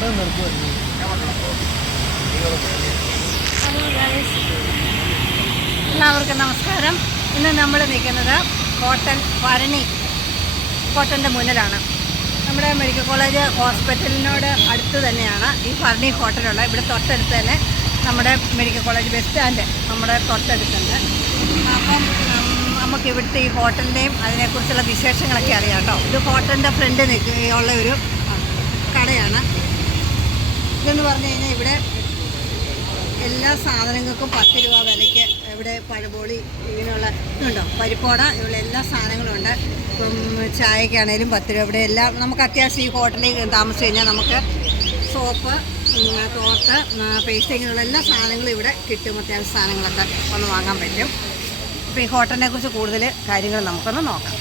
Hello നിർത്തുമായിരുന്നു എല്ലാവർക്കും നമസ്കാരം. ഇന്ന് നമ്മൾ നിൽക്കുന്നത് ഹോട്ടൽ ഭരണി. കോട്ടന്റെ മുന്നിലാണ്. നമ്മുടെ മെഡിക്കൽ കോളേജ് ഹോസ്പിറ്റലിനോട് അടുത്ത് തന്നെയാണ് ഈ ഭരണി ഹോട്ടലുള്ള. ഇവിടെ തൊട്ടടുത്ത് തന്നെ നമ്മുടെ മെഡിക്കൽ കോളേജ് ബസ് സ്റ്റാൻഡ് നമ്മുടെ തൊട്ടടുത്തുണ്ട്. അപ്പം നമുക്ക് ഇവിടുത്തെ ഈ ഹോട്ടലിന്റെയും അതിനെക്കുറിച്ചുള്ള വിശേഷങ്ങളൊക്കെ അറിയാം കേട്ടോ. ഇത് ഹോട്ടലിന്റെ ഫ്രണ്ട് നിൽക്കുകയുള്ള ഒരു കടയാണ്. ഇതെന്ന് പറഞ്ഞു കഴിഞ്ഞാൽ ഇവിടെ എല്ലാ സാധനങ്ങൾക്കും പത്ത് രൂപ വിലയ്ക്ക് ഇവിടെ പഴപോളി ഇങ്ങനെയുള്ള ഇതുണ്ടോ? പരിപ്പോട ഇവിടെ എല്ലാ സാധനങ്ങളും ഉണ്ട്. ഇപ്പം ചായക്കാണേലും പത്ത് രൂപ. ഇവിടെ എല്ലാം നമുക്ക് അത്യാവശ്യം ഈ ഹോട്ടലിൽ താമസിച്ച് കഴിഞ്ഞാൽ നമുക്ക് സോപ്പ് തോർത്ത് പേസ്റ്റ് ഇങ്ങനെയുള്ള എല്ലാ സാധനങ്ങളും ഇവിടെ കിട്ടും. അത്യാവശ്യം സാധനങ്ങളൊക്കെ ഒന്ന് വാങ്ങാൻ പറ്റും. അപ്പോൾ ഈ ഹോട്ടലിനെ കുറിച്ച് കൂടുതൽ കാര്യങ്ങൾ നമുക്കൊന്ന് നോക്കാം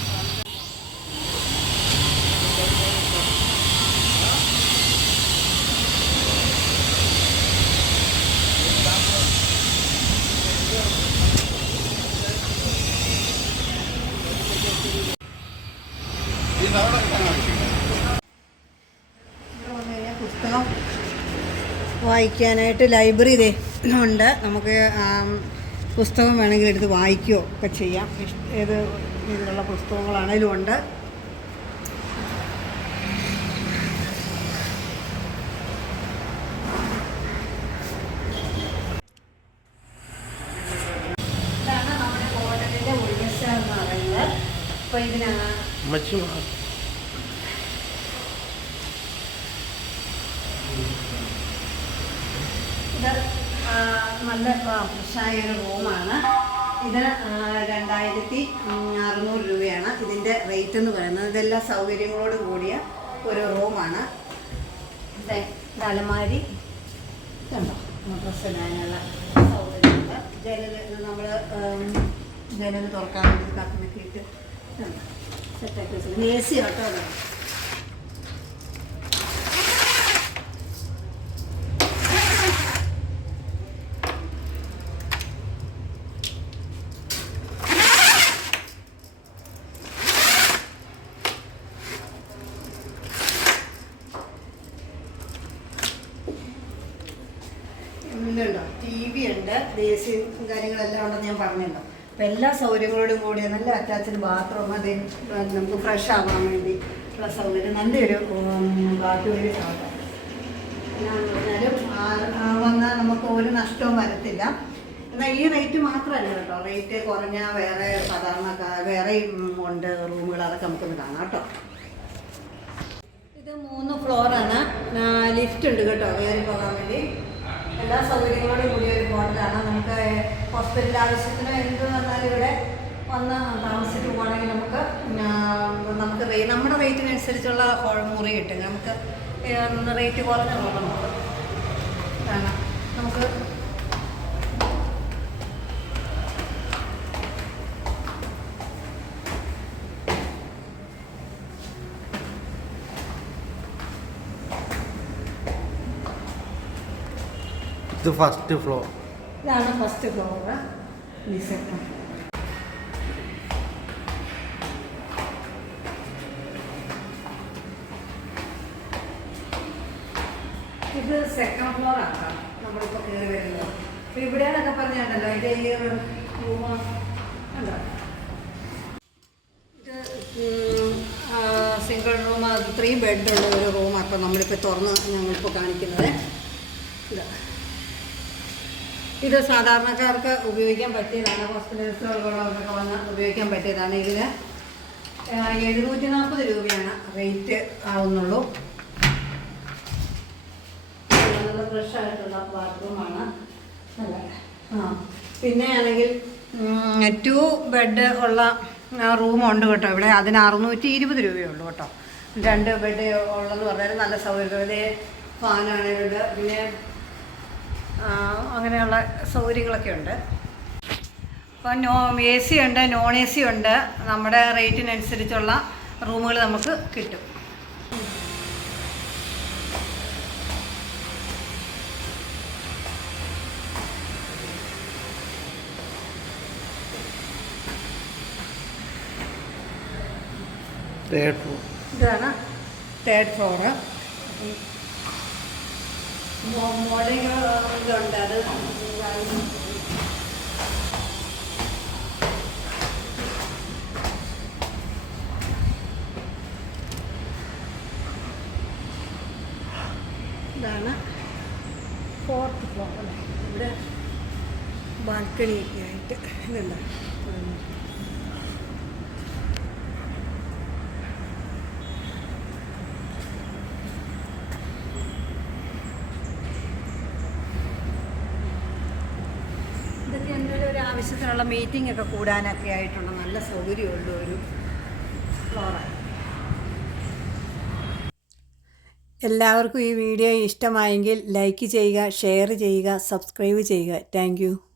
ഇവിടെ വന്ന് കഴിഞ്ഞാൽ പുസ്തകം വായിക്കാനായിട്ട് ലൈബ്രറി ഇതേ ഉണ്ട്. നമുക്ക് പുസ്തകം വേണമെങ്കിൽ എടുത്ത് വായിക്കുകയോ ഒക്കെ ചെയ്യാം. ഏത് രീതിയിലുള്ള പുസ്തകങ്ങളാണേലും ഉണ്ട്. ഇതാണ് നമ്മുടെ ഹോട്ടലിന്റെ എന്ന് പറയുന്നത്. അപ്പോൾ ഇതിനാ ഇത് ആ, നല്ല ഫ്രഷായ ഒരു റൂമാണ്. ഇത് രണ്ടായിരത്തി അറുന്നൂറ് രൂപയാണ് ഇതിന്റെ റേറ്റ് എന്ന് പറയുന്നത്. ഇതെല്ലാം സൗകര്യങ്ങളോട് കൂടിയ ഒരു റൂമാണ്. ഇതെ അലമാരി. ഇതുണ്ടോ ഇടാനുള്ള സൗകര്യമുണ്ട്. ജനൽ നമ്മൾ ജനൽ തുറക്കാൻ വേണ്ടി കത്തിനൊക്കെ ഇട്ട് സെറ്റാക്കി വെച്ചിട്ടുണ്ട് എ സി കേട്ടോ ഇതുണ്ടോ? ടി വി ഉണ്ട് ദേശീയ കാര്യങ്ങളെല്ലാം ഉണ്ടെന്ന് ഞാൻ പറഞ്ഞല്ലോ അപ്പം എല്ലാ സൗകര്യങ്ങളോടും കൂടി നല്ല അറ്റാച്ച്ഡ് ബാത്റൂം അത് നമുക്ക് ഫ്രഷ് ആവാൻ വേണ്ടി ഉള്ള സൗകര്യം നല്ലൊരു ബാത്റൂമിൽ എന്നാന്ന് പറഞ്ഞാലും വന്നാൽ നമുക്ക് ഒരു നഷ്ടവും വരത്തില്ല. എന്നാൽ ഈ റേറ്റ് മാത്രമല്ല കേട്ടോ. റേറ്റ് കുറഞ്ഞ വേറെ സാധാരണ വേറെ ഉണ്ട് റൂമുകൾ അതൊക്കെ നമുക്കൊന്ന് കാണാം കേട്ടോ. ഇത് മൂന്ന് ഫ്ലോറാണ്. ലിഫ്റ്റ് ഉണ്ട് കേട്ടോ. കയറി പോകാൻ വേണ്ടി. എല്ലാ സൗകര്യങ്ങളോടും കൂടിയ ഒരു ഹോട്ടലാണ് നമുക്ക് ഹോസ്പിറ്റൽ ആവശ്യത്തിന് എന്ത് വന്നാലും ഇവിടെ വന്ന് താമസിച്ചിട്ട് പോകണമെങ്കിൽ നമുക്ക് നമുക്ക് നമ്മുടെ റേറ്റിനനുസരിച്ചുള്ള മുറി കിട്ടും. നമുക്ക് റേറ്റ് കുറഞ്ഞ പോകണം. കാണാം നമുക്ക് ഇത് ഫസ്റ്റ് ഫ്ലോർ ഇതാണ് ഫസ്റ്റ് ഫ്ലോർ ഇത് സെക്കൻഡ് ഫ്ലോർ ആക്കാം നമ്മളിപ്പോൾ കയറി വരുന്നത്. അപ്പോൾ ഇവിടെയാണൊക്കെ പറഞ്ഞുണ്ടല്ലോ ഇത് ഈ റൂം ഉണ്ടോ ഇത് സിംഗിൾ റൂം ത്രീ ബെഡുള്ള ഒരു റൂമാണ് അപ്പോൾ നമ്മളിപ്പോൾ തുറന്ന് ഞങ്ങളിപ്പോൾ കാണിക്കുന്നത്. ഇത്. ഇത് സാധാരണക്കാർക്ക് ഉപയോഗിക്കാൻ പറ്റിയതാണ്. ഹോസ്പിറ്റൽസുകളിലുള്ളവർക്കൊക്കെ വന്ന് ഉപയോഗിക്കാൻ പറ്റിയതാണ്. ഇതിന് എഴുന്നൂറ്റി നാൽപ്പത് രൂപയാണ് റേറ്റ് ആവുന്നുള്ളൂ. നല്ല ഫ്രഷ് ആയിട്ടുള്ള ബാത്റൂമാണ്. നല്ല ആ പിന്നെ ആണെങ്കിൽ ടു ബെഡ് ഉള്ള റൂമുണ്ട് കേട്ടോ ഇവിടെ. അതിന് അറുന്നൂറ്റി ഇരുപത് രൂപയേ ഉള്ളൂ കേട്ടോ. രണ്ട് ബെഡ് ഉള്ളതെന്ന് പറഞ്ഞാൽ നല്ല സൗകര്യം. ഫാനാണുണ്ട് പിന്നെ അങ്ങനെയുള്ള സൗകര്യങ്ങളൊക്കെ ഉണ്ട്. അപ്പോൾ നോ എ സി ഉണ്ട് നോൺ എ സി ഉണ്ട്. നമ്മുടെ റേറ്റിനനുസരിച്ചുള്ള റൂമുകൾ നമുക്ക് കിട്ടും. തേർഡ് ഫ്ലോർ ഇതാണ് തേർഡ് ഫ്ലോറ് മോർണിംഗ് ഇതുണ്ട് അത് ഇതാണ് ഫോർത്ത് ഫ്ലോർ ഇവിടെ ബാൽക്കണിയൊക്കെ ആയിട്ട് ഇതുണ്ട്. ആവശ്യത്തിനുള്ള മീറ്റിംഗ് ഒക്കെ കൂടാനൊക്കെ ആയിട്ടുള്ള നല്ല സൗകര്യമുള്ള ഒരു ഫ്ലോറാണ് എല്ലാവർക്കും ഈ വീഡിയോ ഇഷ്ടമായെങ്കിൽ ലൈക്ക് ചെയ്യുക ഷെയർ ചെയ്യുക സബ്സ്ക്രൈബ് ചെയ്യുക. താങ്ക്